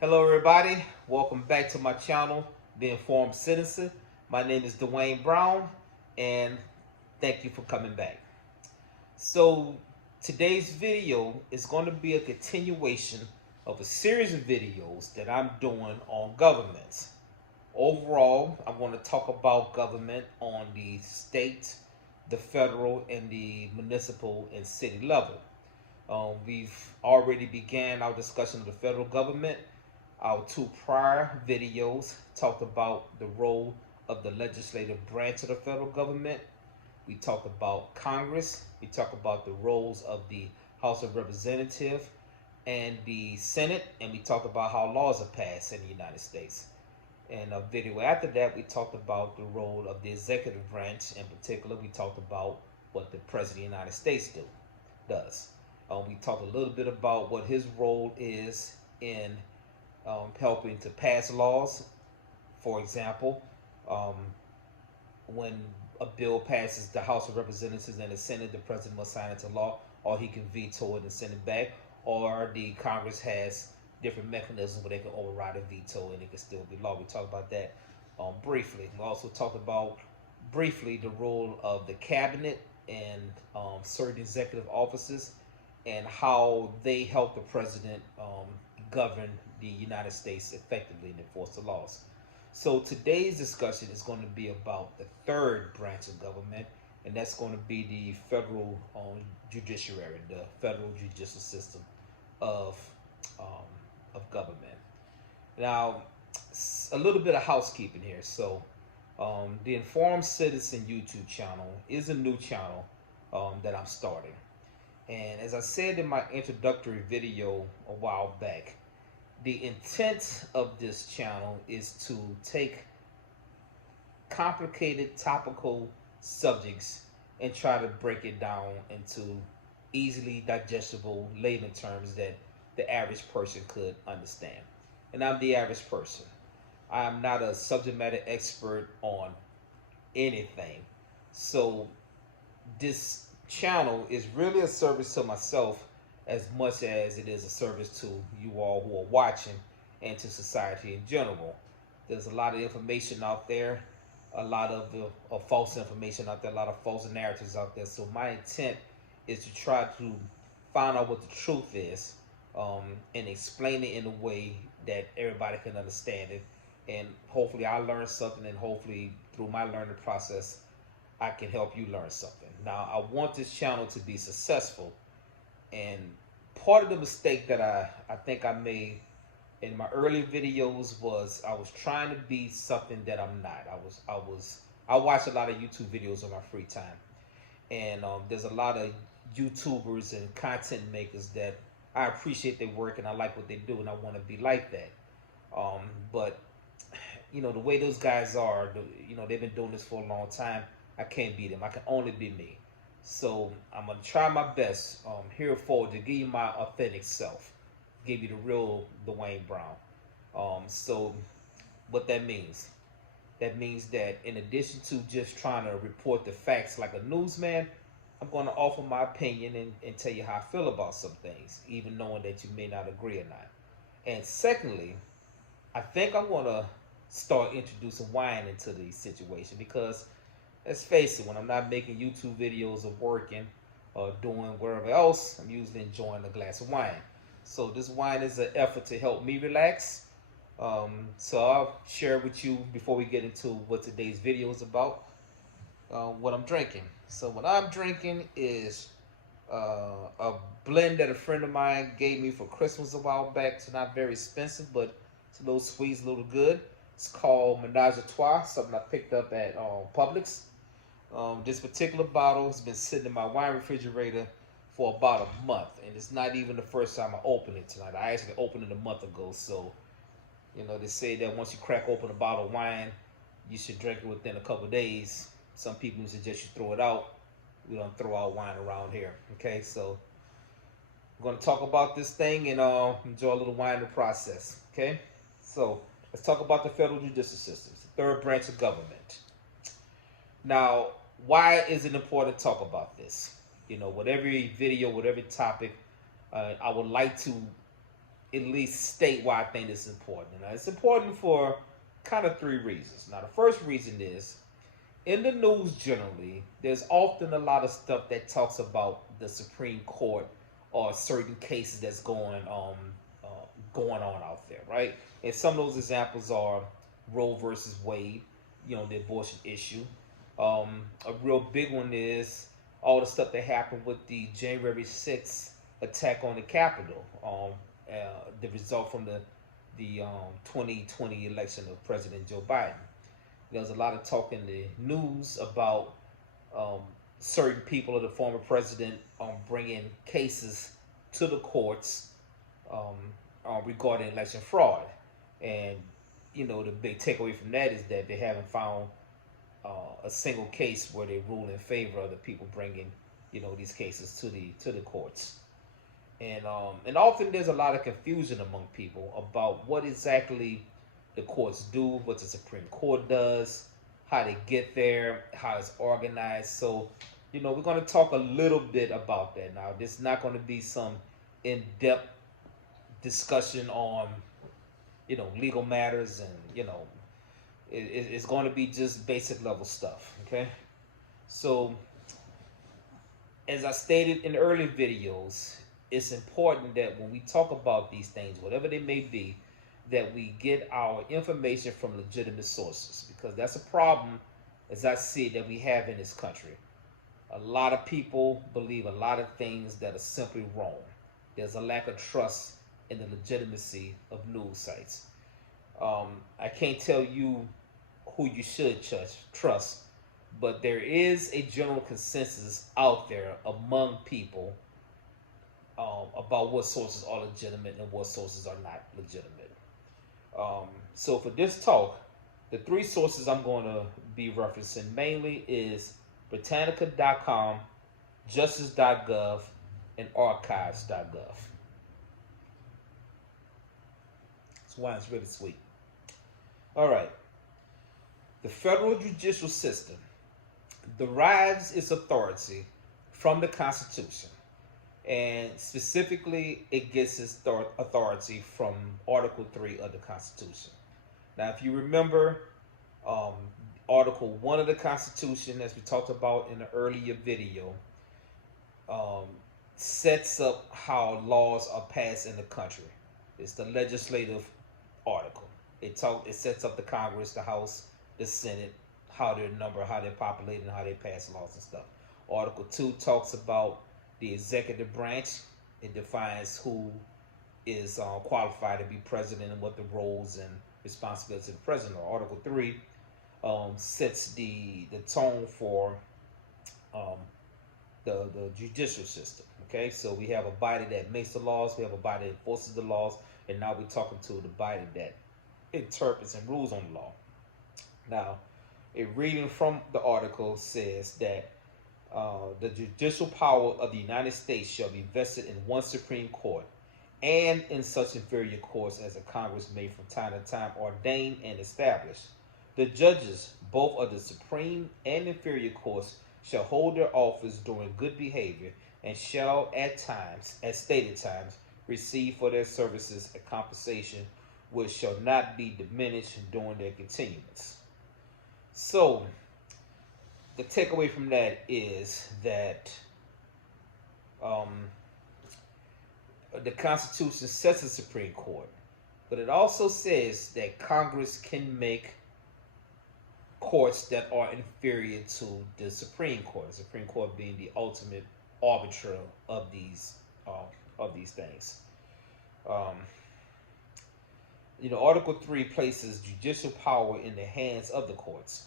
Hello, everybody. Welcome back to my channel, The Informed Citizen. My name is Dwayne Brown, and thank you for coming back. So, today's video is going to be a continuation of a series of videos that I'm doing on governments. Overall, I want to talk about government on the state, the federal, and the municipal and city level. We've already began our discussion of the federal government. Our two prior videos talked about the role of the legislative branch of the federal government. We talked about Congress. We talked about the roles of the House of Representatives and the Senate. And we talked about how laws are passed in the United States. In a video after that, we talked about the role of the executive branch. In particular, we talked about what the President of the United States does. We talked a little bit about what his role is in helping to pass laws. For example, um, when a bill passes the House of Representatives and the Senate, the president must sign it to law, or he can veto it and send it back, or the Congress has different mechanisms where they can override a veto and it can still be law. We talked about that briefly. We also talked about briefly the role of the cabinet and certain executive offices and how they help the president govern the United States effectively and enforce the laws. So today's discussion is going to be about the third branch of government, and that's going to be the federal judiciary, the federal judicial system of um, government. Now, a little bit of housekeeping here. So, the Informed Citizen YouTube channel is a new channel that I'm starting. And as I said in my introductory video a while back, the intent of this channel is to take complicated topical subjects and try to break it down into easily digestible layman terms that the average person could understand. And I'm the average person. I am not a subject matter expert on anything. So this channel is really a service to myself as much as it is a service to you all who are watching and to society in general. There's a lot of information out there, a lot of false information out there, a lot of false narratives out there. So my intent is to try to find out what the truth is and explain it in a way that everybody can understand it. And hopefully I learn something, and hopefully through my learning process, I can help you learn something. Now, I want this channel to be successful, and part of the mistake that I think I made in my early videos was I was trying to be something that I'm not. I watch a lot of YouTube videos on my free time, and there's a lot of YouTubers and content makers that I appreciate their work and I like what they do and I want to be like that. But the way those guys are, they've been doing this for a long time. I can't be them. I can only be me. So I'm gonna try my best here forward to give you my authentic self, give you the real Dwayne Brown. So what that means? That means that in addition to just trying to report the facts like a newsman, I'm going to offer my opinion and tell you how I feel about some things, even knowing that you may not agree or not. And secondly, I think I'm going to start introducing wine into the situation because let's face it, when I'm not making YouTube videos or working or doing whatever else, I'm usually enjoying a glass of wine. So this wine is an effort to help me relax. So I'll share with you before we get into what today's video is about, what I'm drinking. So what I'm drinking is a blend that a friend of mine gave me for Christmas a while back. It's not very expensive, but it's a little sweet, it's a little good. It's called Menage a Trois, something I picked up at Publix. This particular bottle has been sitting in my wine refrigerator for about a month, and it's not even the first time I opened it tonight. I actually opened it a month ago, so they say that once you crack open a bottle of wine, you should drink it within a couple of days. Some people suggest you throw it out. We don't throw out wine around here, okay? So I'm going to talk about this thing and enjoy a little wine in the process, okay? So let's talk about the federal judicial system, the third branch of government. Now, why is it important to talk about this? With every video, with every topic, I would like to at least state why I think it's important. Now, it's important for kind of three reasons. Now, the first reason is in the news generally, there's often a lot of stuff that talks about the Supreme Court or certain cases that's uh, going on out there, right? And some of those examples are Roe versus Wade, the abortion issue. A real big one is all the stuff that happened with the January 6th attack on the Capitol, the result from the 2020 election of President Joe Biden. There's a lot of talk in the news about um, certain people of the former president bringing cases to the courts um, regarding election fraud. And, the big takeaway from that is that they haven't found a single case where they rule in favor of the people bringing, these cases to the courts. And often there's a lot of confusion among people about what exactly the courts do, what the Supreme Court does, how they get there, how it's organized. So, we're going to talk a little bit about that now. This is not going to be some in-depth discussion on, legal matters, and it's going to be just basic level stuff. Okay, so as I stated in earlier videos, it's important that when we talk about these things, whatever they may be, that we get our information from legitimate sources, because that's a problem, as I see it, that we have in this country. A lot of people believe a lot of things that are simply wrong. There's a lack of trust in the legitimacy of news sites. I can't tell you who you should trust, but there is a general consensus out there among people about what sources are legitimate and what sources are not legitimate. So for this talk, the three sources I'm going to be referencing mainly is Britannica.com, Justice.gov, and Archives.gov. That's why it's really sweet. All right. The federal judicial system derives its authority from the Constitution, and specifically, it gets its authority from Article 3 of the Constitution. Now, if you remember, um, Article 1 of the Constitution, as we talked about in the earlier video, um, sets up how laws are passed in the country. It's the legislative article. It sets up the Congress, the House, the Senate, how they're numbered, how they're populated, and how they pass laws and stuff. Article 2 talks about the executive branch. It defines who is qualified to be president and what the roles and responsibilities of the president are. Article 3 sets the tone for um, the judicial system. Okay, so we have a body that makes the laws, we have a body that enforces the laws, and now we're talking to the body that interprets and rules on the law. Now, a reading from the article says that the judicial power of the United States shall be vested in one Supreme Court and in such inferior courts as the Congress may from time to time ordain and establish. The judges, both of the Supreme and inferior courts, shall hold their office during good behavior and shall at stated times, receive for their services a compensation which shall not be diminished during their continuance. So, the takeaway from that is that um, the Constitution sets a Supreme Court, but it also says that Congress can make courts that are inferior to the Supreme Court. The Supreme Court being the ultimate arbiter of these things. Um, Article 3 places judicial power in the hands of the courts.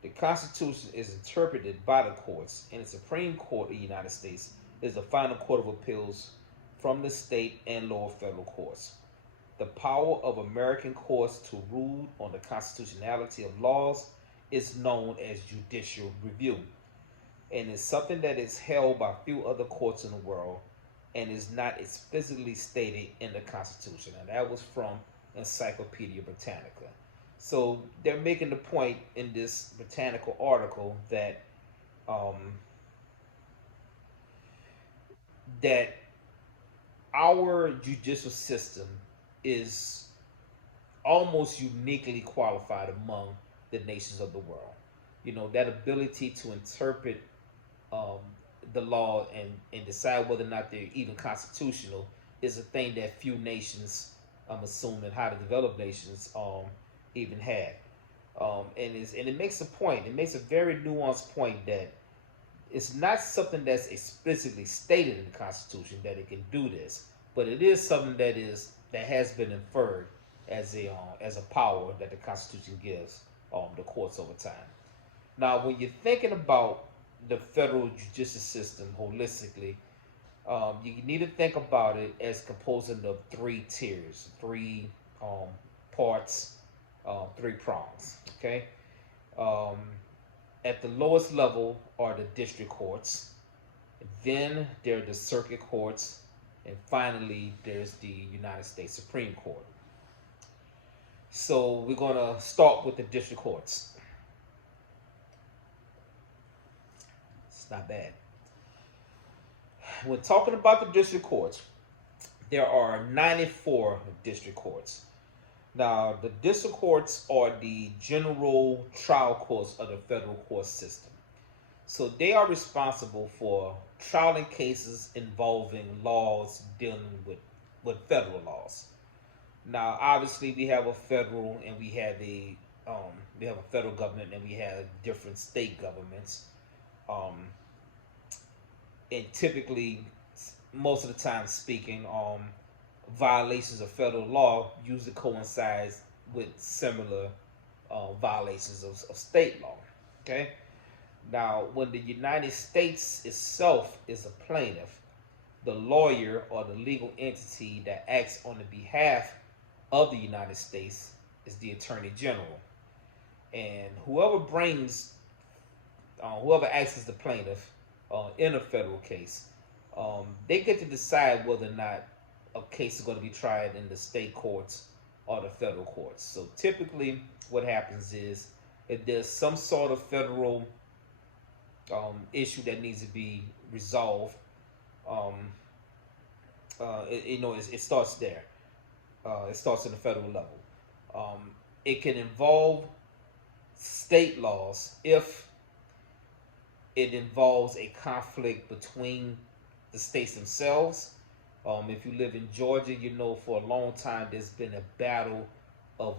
The Constitution is interpreted by the courts, and the Supreme Court of the United States is the final court of appeals from the state and lower federal courts. The power of American courts to rule on the constitutionality of laws is known as judicial review, and is something that is held by few other courts in the world and is not explicitly stated in the Constitution. And that was from Encyclopedia Britannica. So they're making the point in this Britannica article that that our judicial system is almost uniquely qualified among the nations of the world. That ability to interpret um, the law and decide whether or not they're even constitutional is a thing that few nations, I'm assuming highly developed nations, even had. And it makes a point. It makes a very nuanced point that it's not something that's explicitly stated in the Constitution that it can do this, but it is something that has been inferred as a power that the Constitution gives the courts over time. Now, when you're thinking about the federal judicial system holistically, you need to think about it as composing of three tiers, three parts, three prongs. Okay. Um, at the lowest level are the district courts. Then there are the circuit courts, and finally there's the United States Supreme Court. So we're gonna start with the district courts. It's not bad. When talking about the district courts, there are 94 district courts. Now, the district courts are the general trial courts of the federal court system. So they are responsible for trialing cases involving laws dealing with federal laws. Now, obviously, we have a federal and we have a federal government and we have different state governments. Um, and typically, most of the time speaking, violations of federal law usually coincides with similar violations of state law. Okay. Now, when the United States itself is a plaintiff, the lawyer or the legal entity that acts on the behalf of the United States is the Attorney General, and whoever acts as the plaintiff in a federal case, they get to decide whether or not a case is going to be tried in the state courts or the federal courts. So typically, what happens is if there's some sort of federal issue that needs to be resolved, it starts there. It starts in the federal level. It can involve state laws if it involves a conflict between the states themselves. If you live in Georgia, for a long time there's been a battle of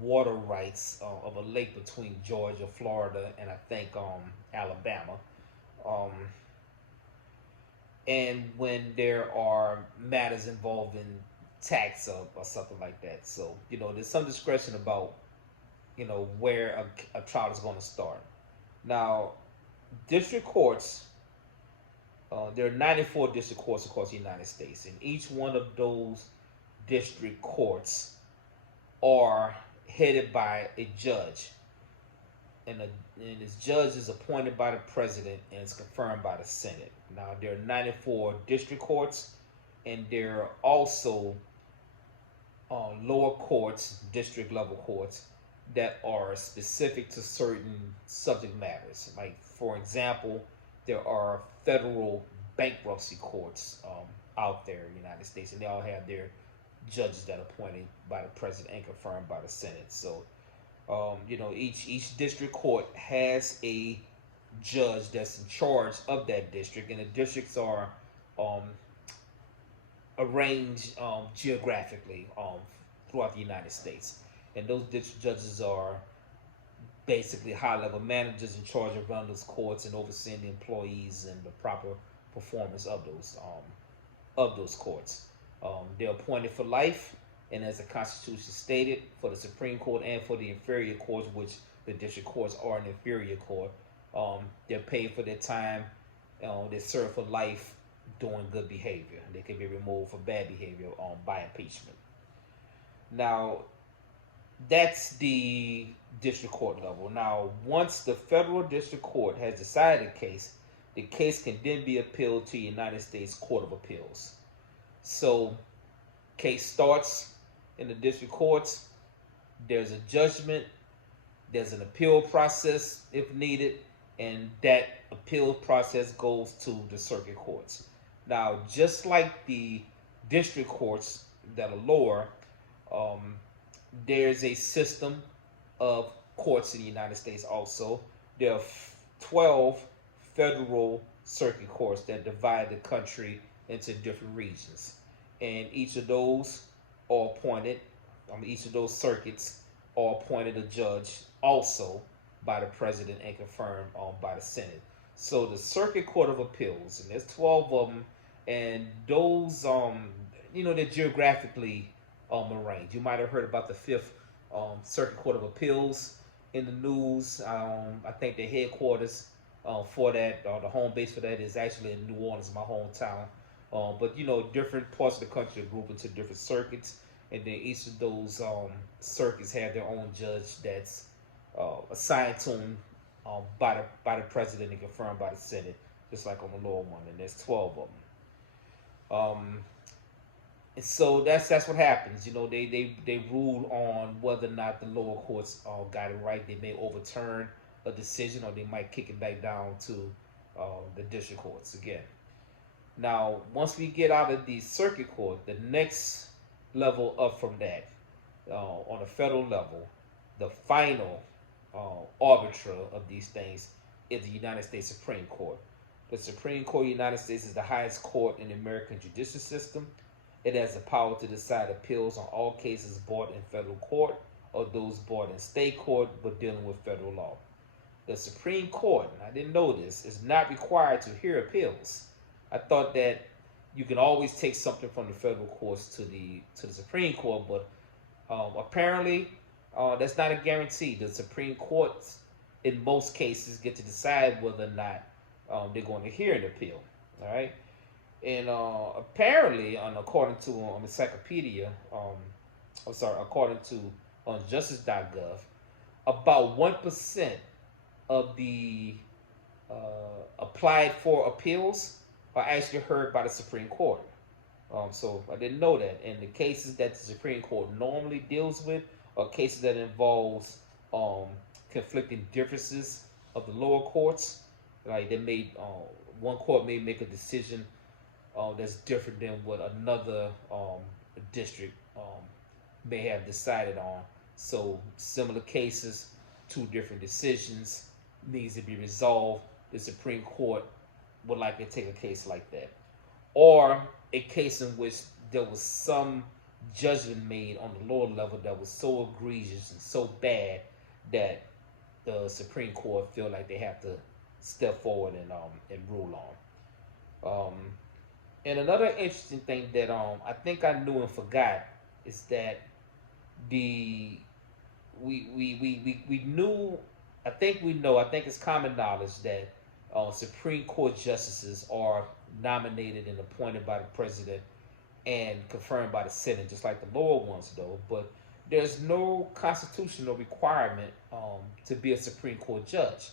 water rights of a lake between Georgia, Florida, and I think Alabama. And when there are matters involving tax or something like that. So, there's some discretion about, where a trial is going to start. Now, district courts, there are 94 district courts across the United States, and each one of those district courts are headed by a judge. And this judge is appointed by the president and is confirmed by the Senate. Now, there are 94 district courts, and there are also lower courts, district level courts, that are specific to certain subject matters. Like, for example, there are federal bankruptcy courts out there in the United States, and they all have their judges that are appointed by the president and confirmed by the Senate. So, each district court has a judge that's in charge of that district, and the districts are arranged geographically throughout the United States. And those district judges are basically high-level managers in charge of running those courts and overseeing the employees and the proper performance of those courts. They're appointed for life, and as the Constitution stated, for the Supreme Court and for the inferior courts, which the district courts are an inferior court, they're paid for their time. They serve for life doing good behavior. They can be removed for bad behavior by impeachment. Now, that's the district court level. Now, once the federal district court has decided a case, the case can then be appealed to the United States Court of Appeals. So, case starts in the district courts. There's a judgment. There's an appeal process if needed, and that appeal process goes to the circuit courts. Now, just like the district courts that are lower, um, there's a system of courts in the United States also. There are 12 federal circuit courts that divide the country into different regions. And each of those are appointed, each of those circuits are appointed a judge also by the president and confirmed by the Senate. So the Circuit Court of Appeals, and there's 12 of them, and those, they're geographically arranged. You might have heard about the Fifth Circuit Court of Appeals in the news. I think the headquarters for that, or the home base for that, is actually in New Orleans, my hometown. But different parts of the country are grouped into different circuits, and then each of those circuits have their own judge that's assigned to them by the president and confirmed by the Senate, just like on the lower one. And there's 12 of them. And so that's what happens. They rule on whether or not the lower courts got it right. They may overturn a decision, or they might kick it back down to the district courts again. Now, once we get out of the circuit court, the next level up from that, on a federal level, the final arbiter of these things is the United States Supreme Court. The Supreme Court of the United States is the highest court in the American judicial system. It has the power to decide appeals on all cases brought in federal court or those brought in state court but dealing with federal law. The Supreme Court, and I didn't know this, is not required to hear appeals. I thought that you can always take something from the federal courts to the Supreme Court, but apparently that's not a guarantee. The Supreme Courts, in most cases, get to decide whether or not they're going to hear an appeal. All right. And apparently, according to Encyclopedia, according to Justice.gov, about 1% of the applied for appeals are actually heard by the Supreme Court. So I didn't know that. And the cases that the Supreme Court normally deals with are cases that involves conflicting differences of the lower courts. Like one court may make a decision that's different than what another district may have decided on. So similar cases, two different decisions needs to be resolved. The Supreme Court would likely take a case like that, or a case in which there was some judgment made on the lower level that was so egregious and so bad that the Supreme Court feel like they have to step forward and rule on. And another interesting thing that I think I knew and forgot is that we knew, I think we know, I think it's common knowledge that Supreme Court justices are nominated and appointed by the president and confirmed by the Senate, just like the lower ones, though. But there's no constitutional requirement to be a Supreme Court judge.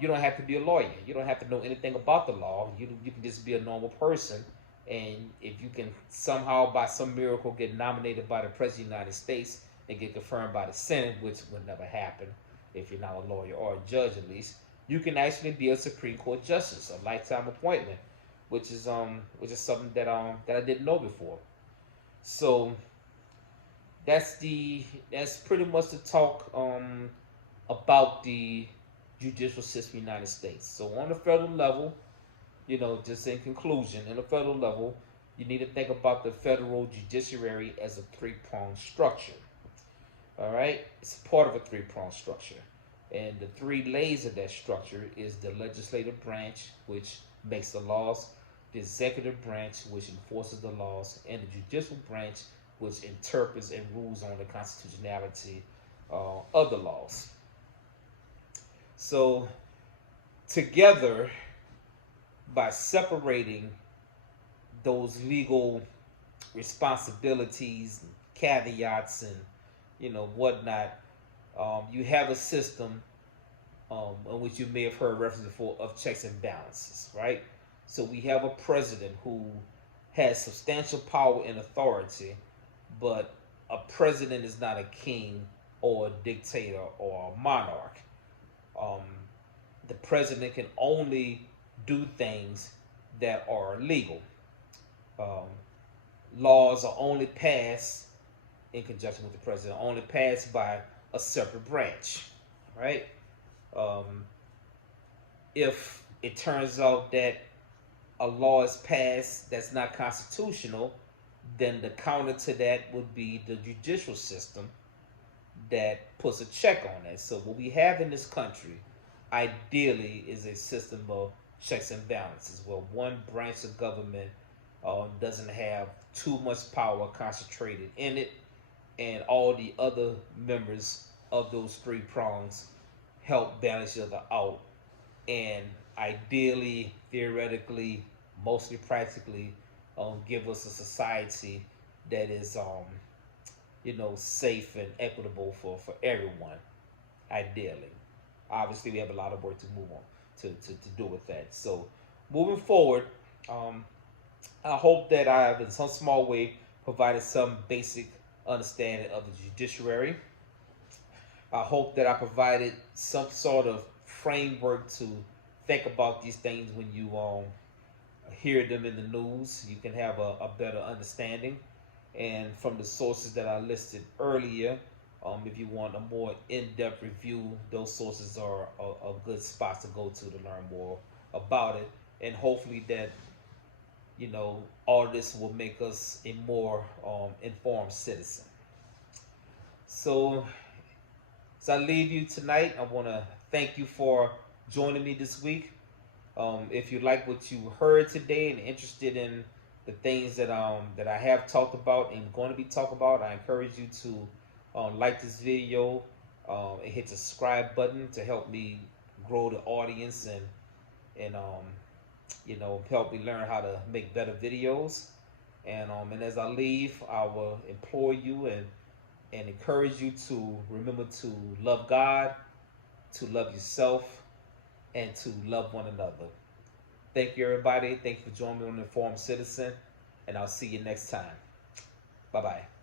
You don't have to be a lawyer. You don't have to know anything about the law. You can just be a normal person. And if you can somehow, by some miracle, get nominated by the President of the United States and get confirmed by the Senate, which would never happen if you're not a lawyer or a judge at least, you can actually be a Supreme Court justice, a lifetime appointment, which is something that I didn't know before. So that's pretty much the talk about the judicial system in the United States. So on the federal level, just in conclusion, in the federal level, you need to think about the federal judiciary as a three-pronged structure. All right, it's part of a three-pronged structure. And the three layers of that structure is the legislative branch, which makes the laws, the executive branch, which enforces the laws, and the judicial branch, which interprets and rules on the constitutionality of the laws. So together, by separating those legal responsibilities and caveats and whatnot, you have a system in which you may have heard reference before of checks and balances, right? So we have a president who has substantial power and authority, but a president is not a king or a dictator or a monarch. The president can only do things that are legal. laws are only passed in conjunction with the president, only passed by a separate branch, right? Um, if it turns out that a law is passed that's not constitutional, then the counter to that would be the judicial system that puts a check on that. So what we have in this country, ideally, is a system of checks and balances, where one branch of government doesn't have too much power concentrated in it, and all the other members of those three prongs help balance each other out, and ideally, theoretically, mostly practically, give us a society that is, safe and equitable for everyone, ideally. Obviously, we have a lot of work to move on to do with that. So, moving forward, um, I hope that I have, in some small way, provided some basic understanding of the judiciary. I hope that I provided some sort of framework to think about these things when you hear them in the news. You can have a better understanding. And from the sources that I listed earlier, if you want a more in-depth review, those sources are a good spots to go to learn more about it. And hopefully that, all this will make us a more informed citizen. So, as I leave you tonight, I want to thank you for joining me this week. If you like what you heard today and interested in the things that I have talked about and going to be talking about, I encourage you to like this video and hit the subscribe button to help me grow the audience and help me learn how to make better videos. And as I leave, I will implore you and encourage you to remember to love God, to love yourself, and to love one another. Thank you, everybody. Thank you for joining me on Informed Citizen, and I'll see you next time. Bye-bye.